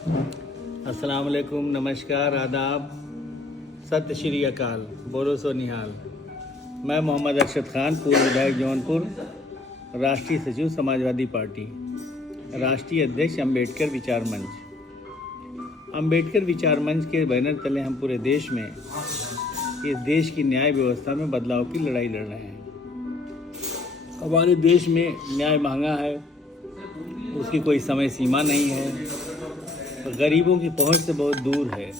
अस्सलाम वालेकुम, नमस्कार, आदाब, सत श्री अकाल, बोलो सो निहाल। मैं मोहम्मद अरशद खान, पूर्व विधायक जौनपुर, राष्ट्रीय सचिव समाजवादी पार्टी, राष्ट्रीय अध्यक्ष अम्बेडकर विचार मंच। अम्बेडकर विचार मंच के बैनर तले हम पूरे देश में इस देश की न्याय व्यवस्था में बदलाव की लड़ाई लड़ रहे हैं। हमारे देश में न्याय महंगा है, उसकी कोई समय सीमा नहीं है, गरीबों की पहुंच से बहुत दूर है।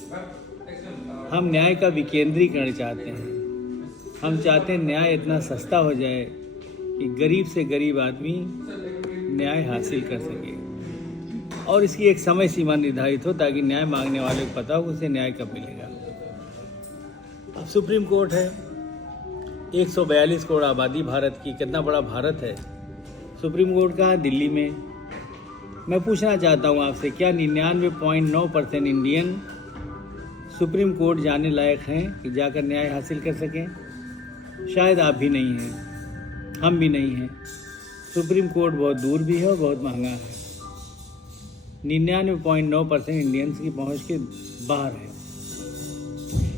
हम न्याय का विकेंद्रीकरण चाहते हैं। हम चाहते हैं न्याय इतना सस्ता हो जाए कि गरीब से गरीब आदमी न्याय हासिल कर सके और इसकी एक समय सीमा निर्धारित हो ताकि न्याय मांगने वाले को पता हो उसे न्याय कब मिलेगा। अब सुप्रीम कोर्ट है, 142 करोड़ आबादी भारत की, कितना बड़ा भारत है। सुप्रीम कोर्ट कहाँ? दिल्ली में। मैं पूछना चाहता हूँ आपसे, क्या 99.9% इंडियन सुप्रीम कोर्ट जाने लायक हैं कि जाकर न्याय हासिल कर सकें? शायद आप भी नहीं हैं, हम भी नहीं हैं। सुप्रीम कोर्ट बहुत दूर भी है और बहुत महंगा है। 99.9% इंडियंस की पहुँच के बाहर है।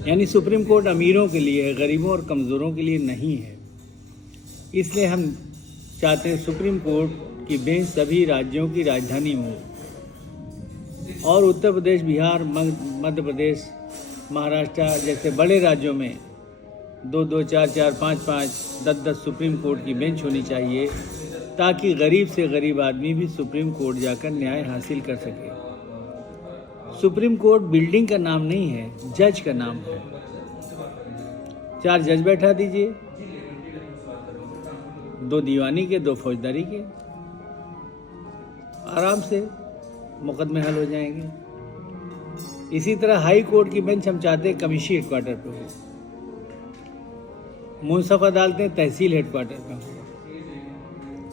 यानी सुप्रीम कोर्ट अमीरों के लिए है, गरीबों और कमज़ोरों के लिए नहीं है। इसलिए हम चाहते हैं सुप्रीम कोर्ट की बेंच सभी राज्यों की राजधानी में हो और उत्तर प्रदेश, बिहार, मध्य प्रदेश, महाराष्ट्र जैसे बड़े राज्यों में 2-2, 4-4, 5-5, 10-10 सुप्रीम कोर्ट की बेंच होनी चाहिए ताकि गरीब से गरीब आदमी भी सुप्रीम कोर्ट जाकर न्याय हासिल कर सके। सुप्रीम कोर्ट बिल्डिंग का नाम नहीं है, जज का नाम है। 4 जज बैठा दीजिए, 2 दीवानी के, 2 फौजदारी के, आराम से मुकदमे हल हो जाएंगे। इसी तरह हाई कोर्ट की बेंच हम चाहते हैं कमिश्नरी हेडक्वार्टर पर हो, मुंसफ अदालतें तहसील हेडक्वार्टर पर हो।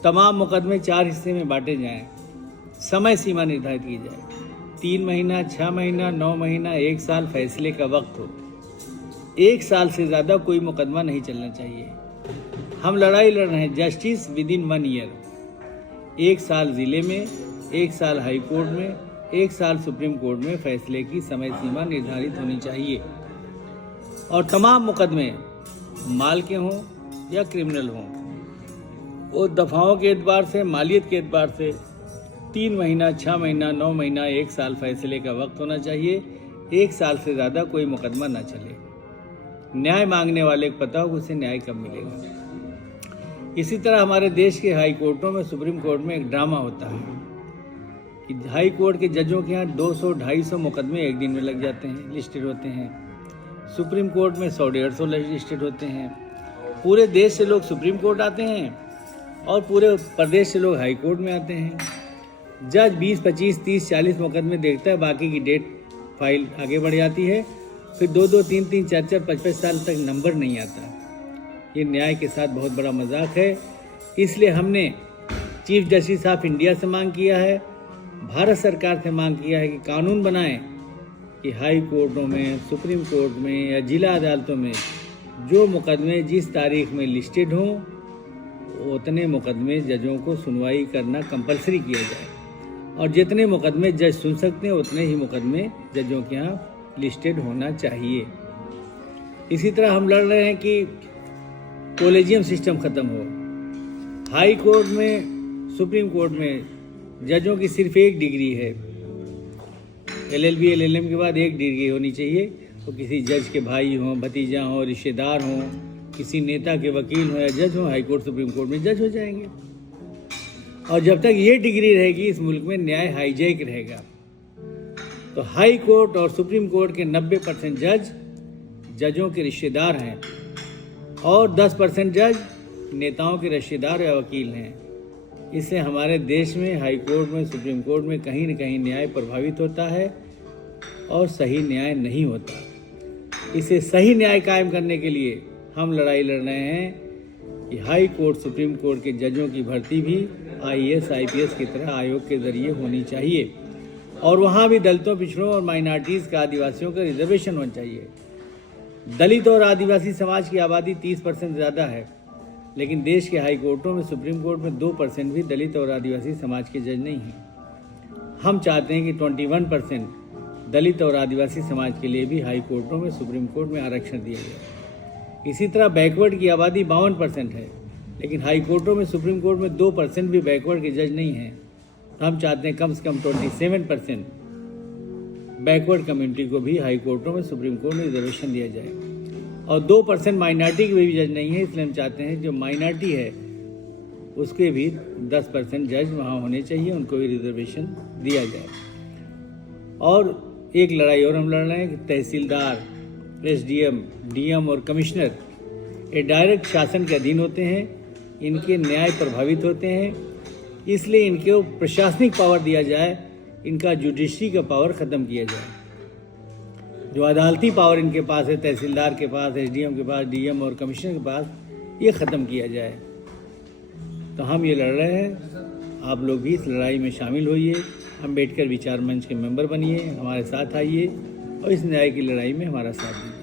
तमाम मुकदमे 4 हिस्से में बांटे जाएं, समय सीमा निर्धारित की जाए, 3 महीना, 6 महीना, 9 महीना, 1 साल फैसले का वक्त हो। 1 साल से ज़्यादा कोई मुकदमा नहीं चलना चाहिए। हम लड़ाई लड़ रहे हैं जस्टिस विदिन 1 ईयर। 1 साल ज़िले में, 1 साल हाई कोर्ट में, 1 साल सुप्रीम कोर्ट में फैसले की समय सीमा निर्धारित होनी चाहिए और तमाम मुकदमे माल के हों या क्रिमिनल हों, वो दफ़ाओं के एतबार से, मालियत के एतबार से 3 महीना, 6 महीना, 9 महीना, 1 साल फैसले का वक्त होना चाहिए। 1 साल से ज़्यादा कोई मुकदमा ना चले। न्याय मांगने वाले को पता हो उसे न्याय कब मिलेगा। इसी तरह हमारे देश के हाई कोर्टों में, सुप्रीम कोर्ट में एक ड्रामा होता है कि हाई कोर्ट के जजों के यहाँ 200-250 मुकदमे एक दिन में लग जाते हैं, लिस्टेड होते हैं। सुप्रीम कोर्ट में 100-150 लिस्टेड होते हैं। पूरे देश से लोग सुप्रीम कोर्ट आते हैं और पूरे प्रदेश से लोग हाई कोर्ट में आते हैं। जज 20, 25, 30, 40 मुकदमे देखता है, बाकी की डेट फाइल आगे बढ़ जाती है। फिर 2-2, 3-3, 4-4, 5-5 साल तक नंबर नहीं आता। ये न्याय के साथ बहुत बड़ा मजाक है। इसलिए हमने चीफ जस्टिस ऑफ इंडिया से मांग किया है, भारत सरकार से मांग किया है कि कानून बनाएं कि हाई कोर्टों में, सुप्रीम कोर्ट में या जिला अदालतों में जो मुकदमे जिस तारीख में लिस्टेड हों, उतने मुकदमे जजों को सुनवाई करना कंपलसरी किया जाए और जितने मुकदमे जज सुन सकते हैं उतने ही मुकदमे जजों के यहाँ लिस्टेड होना चाहिए। इसी तरह हम लड़ रहे हैं कि कॉलेजियम सिस्टम ख़त्म हो। हाई कोर्ट में, सुप्रीम कोर्ट में जजों की सिर्फ 1 डिग्री है। LLB, LLM के बाद 1 डिग्री होनी चाहिए। तो किसी जज के भाई हों, भतीजा हों, रिश्तेदार हों, किसी नेता के वकील हों या जज हों, हाई कोर्ट, सुप्रीम कोर्ट में जज हो जाएंगे। और जब तक ये डिग्री रहेगी इस मुल्क में न्याय हाईजैक रहेगा। तो हाई कोर्ट और सुप्रीम कोर्ट के 90% जजों के रिश्तेदार हैं और 10% जज नेताओं के रिश्तेदार या वकील हैं। इससे हमारे देश में हाई कोर्ट में, सुप्रीम कोर्ट में कहीं न कहीं न्याय प्रभावित होता है और सही न्याय नहीं होता। इसे सही न्याय कायम करने के लिए हम लड़ाई लड़ रहे हैं कि हाई कोर्ट, सुप्रीम कोर्ट के जजों की भर्ती भी IAS, IPS की तरह आयोग के ज़रिए होनी चाहिए और वहाँ भी दलितों, पिछड़ों और माइनॉरिटीज़ का, आदिवासियों का रिजर्वेशन होना चाहिए। दलित और आदिवासी समाज की आबादी 30% ज़्यादा है, लेकिन देश के हाई कोर्टों में, सुप्रीम कोर्ट में 2% भी दलित और आदिवासी समाज के जज नहीं हैं। हम चाहते हैं कि 21% दलित और आदिवासी समाज के लिए भी हाई कोर्टों में, सुप्रीम कोर्ट में आरक्षण दिया जाए। इसी तरह बैकवर्ड की आबादी 52% है, लेकिन हाई कोर्टों में, सुप्रीम कोर्ट में 2% भी बैकवर्ड के जज नहीं हैं। तो हम चाहते हैं कम से कम 27% बैकवर्ड कम्युनिटी को भी हाई कोर्टों में, सुप्रीम कोर्ट में रिजर्वेशन दिया जाए। और 2% माइनॉरिटी के भी जज नहीं है, इसलिए हम चाहते हैं जो माइनॉरिटी है उसके भी 10% जज वहाँ होने चाहिए, उनको भी रिजर्वेशन दिया जाए। और एक लड़ाई और हम लड़ रहे हैं कि तहसीलदार, एसडीएम, डीएम और कमिश्नर ये डायरेक्ट शासन के अधीन होते हैं, इनके न्याय प्रभावित होते हैं, इसलिए इनको प्रशासनिक पावर दिया जाए, इनका जुडिशरी का पावर ख़त्म किया जाए। जो अदालती पावर इनके पास है, तहसीलदार के पास, एसडीएम के पास, डीएम और कमिश्नर के पास, ये ख़त्म किया जाए। तो हम ये लड़ रहे हैं, आप लोग भी इस लड़ाई में शामिल होइए, अम्बेडकर विचार मंच के मेंबर बनिए, हमारे साथ आइए और इस न्याय की लड़ाई में हमारा साथ दीजिए।